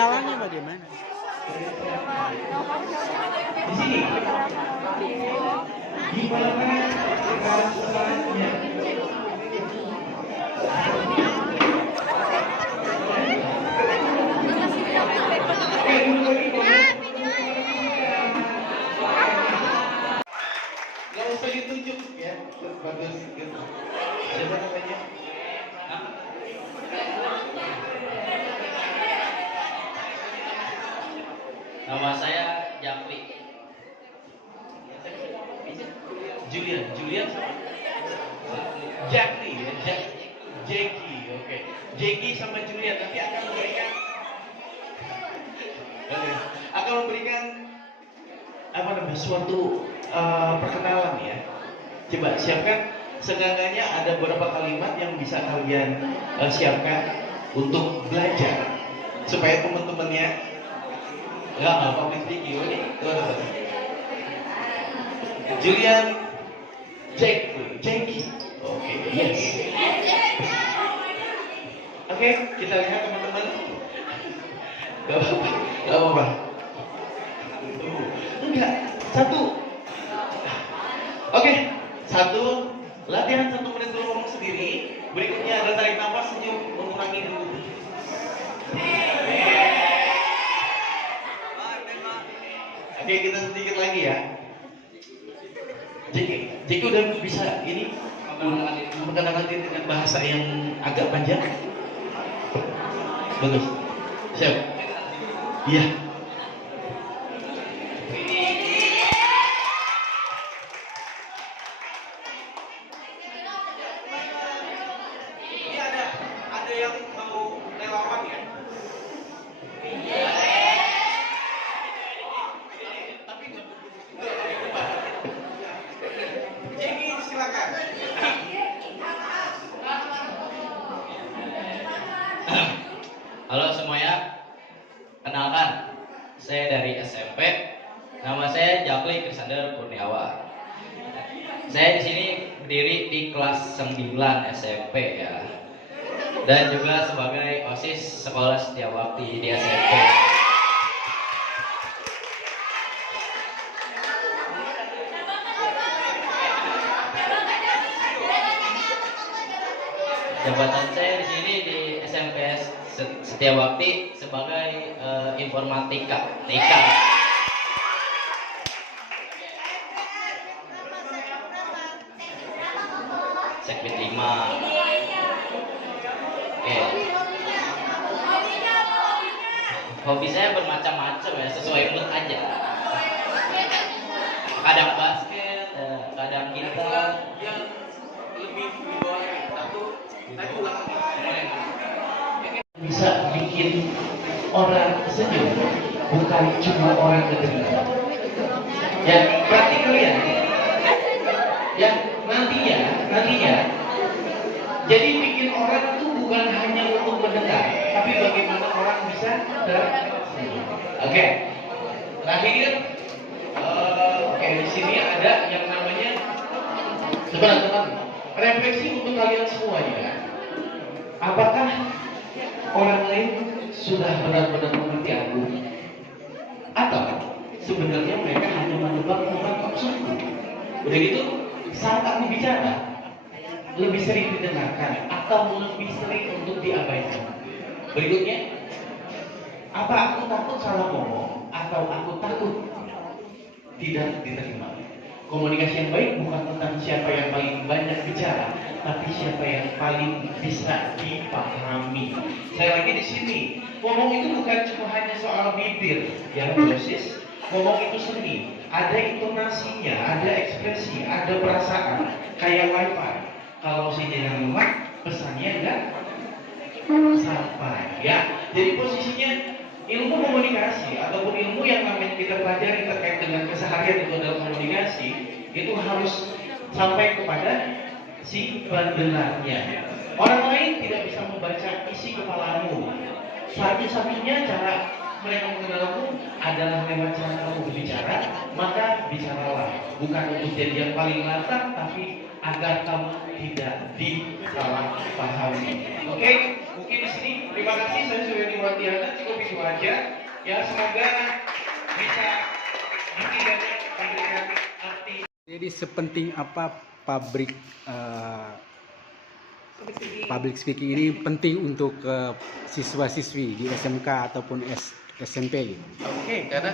Perkenalannya bagaimana? Di sini. Gimana rasanya? Gak usah ditunjuk ya, bagus gitu. Siapa namanya? Nama saya Jakli. Julian sama? Jakli ya, Jeki, oke. Jeki sama Julian nanti akan memberikan apa namanya suatu perkenalan ya. Coba siapkan, seenggaknya ada beberapa kalimat yang bisa kalian siapkan untuk belajar supaya teman-temannya nggak public speaking ini. Julian, Jeki, oke, yes. Oke, kita lihat teman-teman. Gak apa-apa. Enggak, satu. Oke, satu. Latihan 1 menit dulu ngomong sendiri. Berikutnya ada tarik nafas, senyum, mengurangi dulu. Oke, kita sedikit lagi ya. Jeki udah bisa ini memperkenalkan diri dengan bahasa yang agak panjang. Bagus. Siap. Iya. Ini ada yang mau relawan ya? Jeki silakan. Halo semuanya, kenalkan, saya dari SMP. Nama saya Jakli Krisander Kurniawan. Saya di sini berdiri di kelas 9 SMP ya, dan juga sebagai OSIS sekolah Setiawakti di SMP. Jabatan saya di sini di SMP Setiawakti sebagai informatika TK. Sekbid 5. Oke. Hobi saya bermacam-macam ya, sesuai mood aja. Kadang basket, kadang gitar. Yang lebih di bawah satu, saya ulang lagi. Bisa bikin orang senyum, bukan cuma orang ketiga. Ya, berarti kalian ya nantinya jadi bikin orang itu bukan hanya untuk mendengar, tapi bagaimana orang bisa tersenyum. Oke, terakhir di sini ada yang namanya teman-teman refleksi untuk kalian semuanya. Apakah orang lain sudah benar-benar mengerti aku? Atau sebenarnya mereka hanya menebak maksudku? Udah gitu, saat aku bicara, lebih sering didengarkan atau lebih sering untuk diabaikan? Berikutnya, apa aku takut salah ngomong atau aku takut tidak diterima? Komunikasi yang baik bukan tentang siapa yang paling banyak bicara, tapi siapa yang paling bisa dipahami. Saya lagi di sini, ngomong itu bukan cuma hanya soal bibir, ya dosis. Ngomong itu seni, ada intonasinya, ada ekspresi, ada perasaan, kayak wifi. Kalau sinyalnya lemah, pesannya enggak sampai. Ya, jadi posisinya ilmu komunikasi ataupun ilmu yang namanya kita pelajari terkait dengan keseharian itu adalah komunikasi, itu harus sampai kepada si pendengarnya. Orang lain tidak bisa membaca isi kepalamu. Satu-satunya cara mereka mengenalmu adalah lewat cara kamu berbicara, maka bicaralah. Bukan untuk jadi yang paling lantang, tapi agar kamu tidak disalahpahami. Oke? mungkin di sini terima kasih, saya sudah Watiana, cukup itu aja. Ya semoga bisa makin banyak memberikan arti. Jadi sepenting apa public speaking ini penting untuk siswa-siswi di SMK ataupun SMP gitu. Oke, karena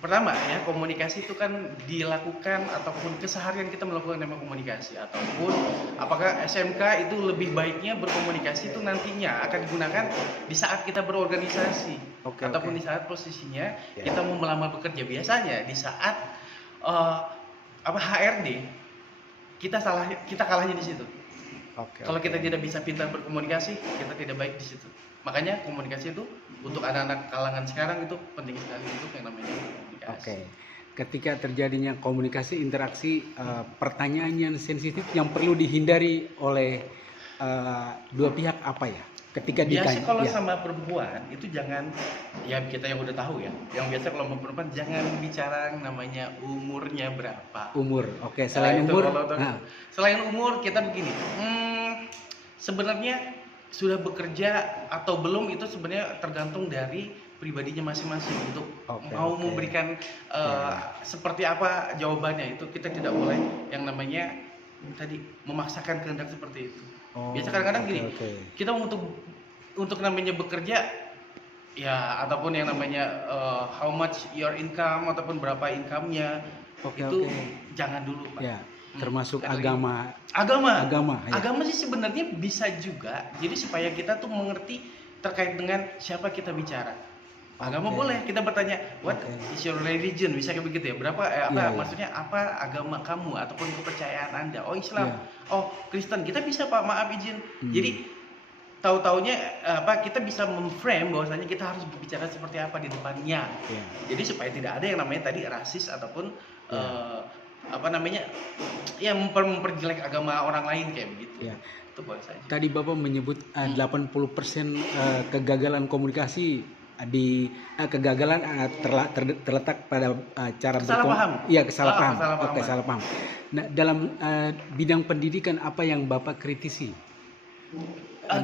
pertama ya komunikasi itu kan dilakukan ataupun keseharian kita melakukan namanya komunikasi, ataupun apakah SMK itu lebih baiknya berkomunikasi itu nantinya akan digunakan di saat kita berorganisasi ataupun di saat posisinya kita mau melamar bekerja. Biasanya di saat HRD kita kalahnya di situ. Kalau kita tidak bisa pintar berkomunikasi, kita tidak baik di situ. Makanya komunikasi itu untuk anak-anak kalangan sekarang itu penting sekali untuk yang namanya komunikasi. Ketika terjadinya komunikasi, interaksi, pertanyaan yang sensitif yang perlu dihindari oleh dua pihak apa ya? Ketika biasa kalau sama perempuan itu jangan, ya kita yang udah tahu ya, yang biasa kalau sama perempuan jangan bicara namanya umurnya berapa. Selain umur, selain umur kita begini, sebenarnya sudah bekerja atau belum itu sebenarnya tergantung dari pribadinya masing-masing untuk memberikan seperti apa jawabannya. Itu kita tidak boleh yang namanya tadi memaksakan kehendak seperti itu. Biasa kadang-kadang gini, kita untuk namanya bekerja ya, ataupun yang namanya how much your income ataupun berapa income-nya itu jangan dulu, Pak. Ya, termasuk agama sih sebenarnya bisa juga, jadi supaya kita tuh mengerti terkait dengan siapa kita bicara. Agama boleh kita bertanya, what is your religion, bisa kayak begitu ya, berapa maksudnya apa agama kamu ataupun kepercayaan Anda. Oh Islam, oh Kristen, kita bisa Pak, maaf izin. Jadi tahu-taunya kita bisa memframe bahwasanya kita harus berbicara seperti apa di depannya. Jadi supaya tidak ada yang namanya tadi rasis ataupun memperjelek agama orang lain kayak begitu. Itu boleh saja. Tadi Bapak menyebut 80% kegagalan komunikasi terletak pada cara salah paham. Nah, dalam bidang pendidikan apa yang Bapak kritisi?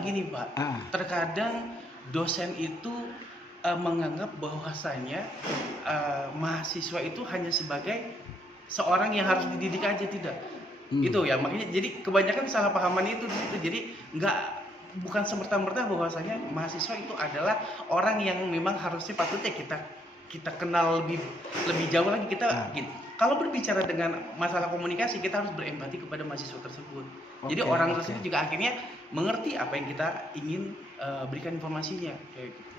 Gini Pak, terkadang dosen itu menganggap bahwasanya mahasiswa itu hanya sebagai seorang yang harus dididik aja, tidak. Itu ya, makanya jadi kebanyakan kesalahpahaman itu di situ. Jadi bukan semerta-merta bahwasanya mahasiswa itu adalah orang yang memang harusnya patutnya kita kenal lebih jauh lagi. Kalau berbicara dengan masalah komunikasi, kita harus berempati kepada mahasiswa tersebut. Jadi orang tersebut juga akhirnya mengerti apa yang kita ingin berikan informasinya kayak gitu.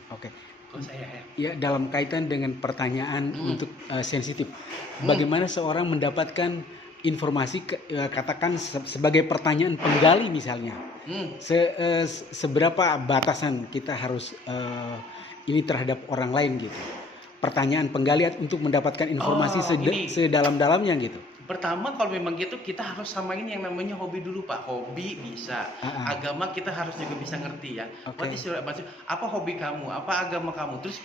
Kalau saya ya, dalam kaitan dengan pertanyaan untuk sensitif, bagaimana seorang mendapatkan informasi katakan sebagai pertanyaan penggali misalnya, seberapa batasan kita harus ini terhadap orang lain gitu, pertanyaan penggali untuk mendapatkan informasi sedalam-dalamnya gitu. Pertama kalau memang gitu kita harus samain yang namanya hobi dulu Pak. Hobi bisa, agama kita harus juga bisa ngerti ya. Apa hobi kamu, apa agama kamu, terus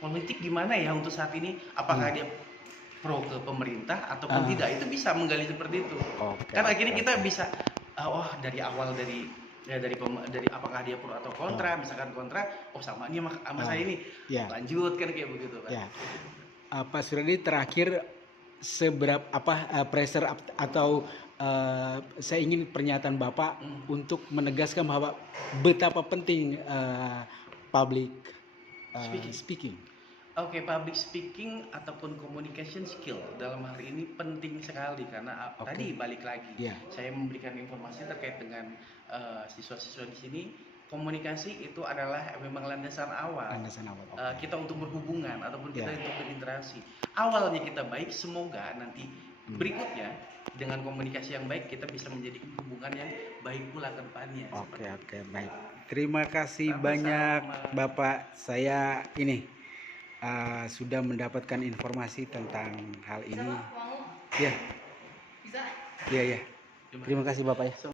politik gimana ya untuk saat ini, apakah dia pro ke pemerintah ataupun tidak, itu bisa menggali seperti itu. Karena akhirnya kita bisa dari awal dari apakah dia pro atau kontra, misalkan kontra, sama ini sama saya ini, lanjut kan kayak begitu Pak. Pak Suradi, terakhir seberapa pressure atau saya ingin pernyataan Bapak untuk menegaskan bahwa betapa penting public speaking. Public speaking ataupun communication skill dalam hari ini penting sekali karena tadi balik lagi saya memberikan informasi terkait dengan siswa-siswa di sini. Komunikasi itu adalah memang landasan awal. Kita untuk berhubungan ataupun kita untuk berinteraksi. Awalnya kita baik, semoga nanti berikutnya dengan komunikasi yang baik kita bisa menjadi hubungan yang baik pula ke depannya. Baik. Terima kasih banyak Bapak. Saya ini sudah mendapatkan informasi tentang hal ini. Ya. Terima kasih Bapak ya.